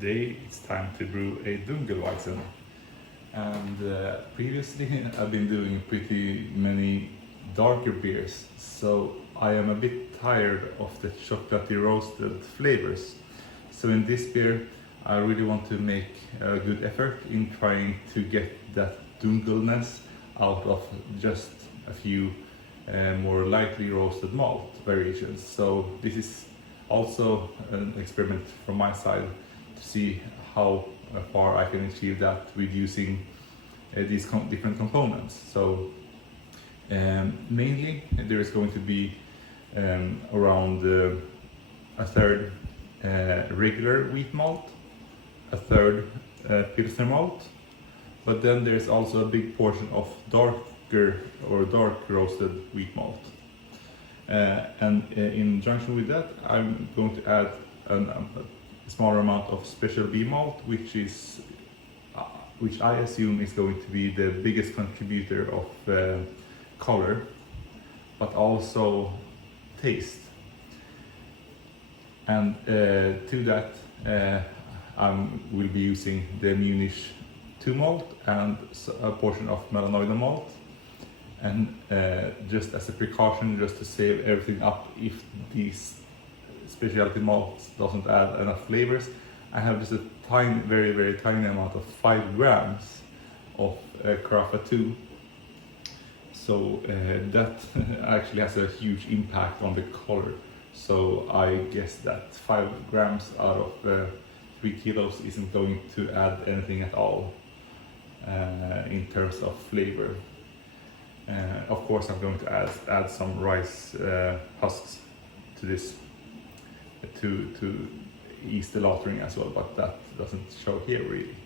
Today it's time to brew a Dunkelweizen. And previously I've been doing pretty many darker beers, so I am a bit tired of the chocolatey roasted flavors. So in this beer I really want to make a good effort in trying to get that dunkelness out of just a few more lightly roasted malt variations. So this is also an experiment from my side to see how far I can achieve that with using these different components. So mainly there is going to be around a third regular wheat malt, a third Pilsner malt, but then there's also a big portion of darker or dark roasted wheat malt. And in conjunction with that, I'm going to add a smaller amount of special B malt, which I assume is going to be the biggest contributor of color, but also taste. And to that, I will be using the Munich 2 malt and a portion of Melanoidin malt. And just as a precaution, just to save everything up if these specialty malts doesn't add enough flavors, I have just a tiny, very tiny amount of 5 grams of Carafa II. So that actually has a huge impact on the color. So I guess that 5 grams out of 3 kilos isn't going to add anything at all in terms of flavor. Of course, I'm going to add some rice husks to this to ease the lautering as well, but that doesn't show here really.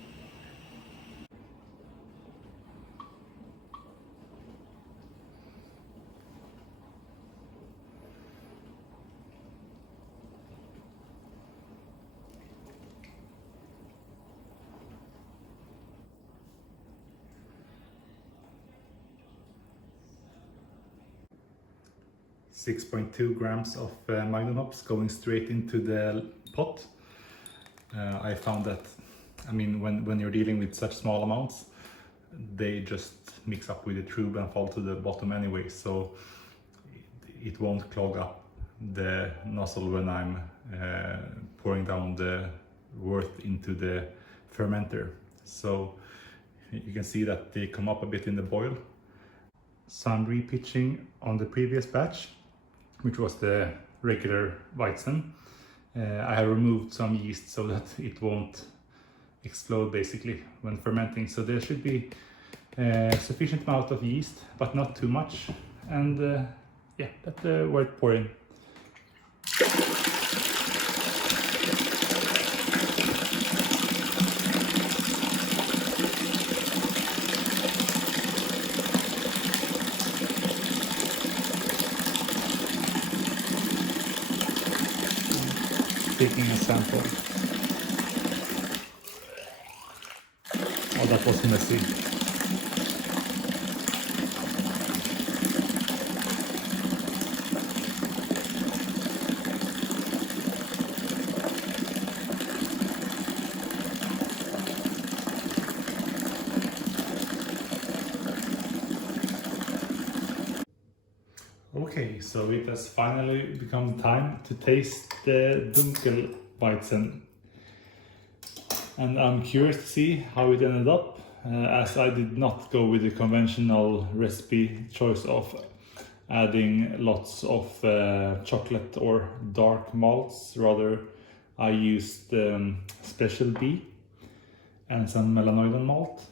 6.2 grams of Magnum hops going straight into the pot. I found that, I mean, when you're dealing with such small amounts, they just mix up with the tube and fall to the bottom anyway, so it won't clog up the nozzle when I'm pouring down the wort into the fermenter. So you can see that they come up a bit in the boil. So I'm repitching on the previous batch, which was the regular Weizen. I have removed some yeast so that it won't explode basically when fermenting. So there should be sufficient amount of yeast, but not too much. And yeah, that's worth pouring. Taking a sample. Oh, that was messy. Okay, so it has finally become time to taste the Dunkelweizen. And I'm curious to see how it ended up, as I did not go with the conventional recipe choice of adding lots of chocolate or dark malts. Rather, I used Special B and some Melanoidin malt.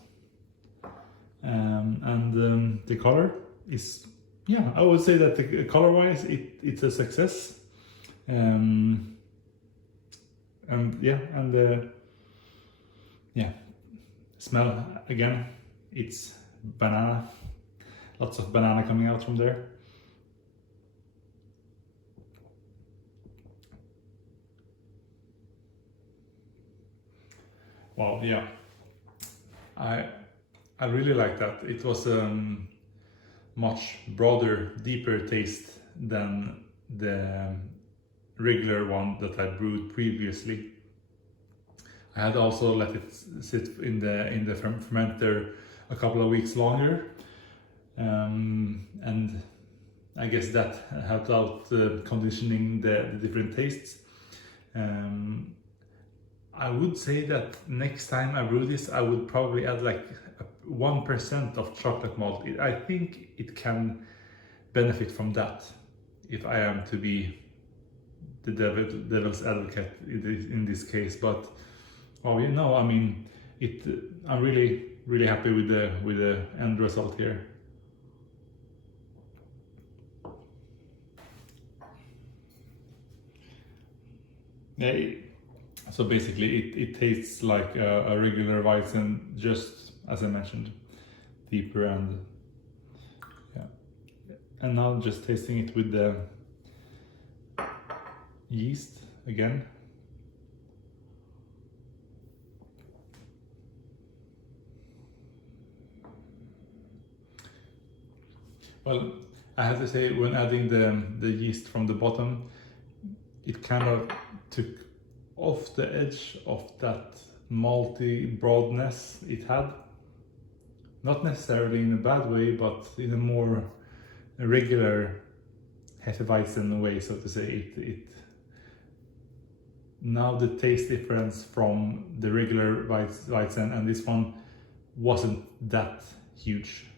And the color is, yeah, I would say that the color-wise, it's a success. And yeah, smell again, it's banana, lots of banana coming out from there. Wow, yeah, I really like that. It was much broader, deeper taste than the regular one that I brewed previously. I had also let it sit in the fermenter a couple of weeks longer, and I guess that helped out conditioning the different tastes. I would say that next time I brew this, I would probably add like 1% of chocolate malt. I think it can benefit from that if I am to be the devil's advocate in this case. But well, you know, I mean, I'm really happy with the end result here. Yeah, so basically it tastes like a regular Weizen, just as I mentioned, deeper, and yeah. And now just tasting it with the yeast again. Well, I have to say, when adding the yeast from the bottom, it kind of took off the edge of that malty broadness it had. Not necessarily in a bad way, but in a more regular Hefeweizen way, so to say. Now the taste difference from the regular Weizen and this one wasn't that huge.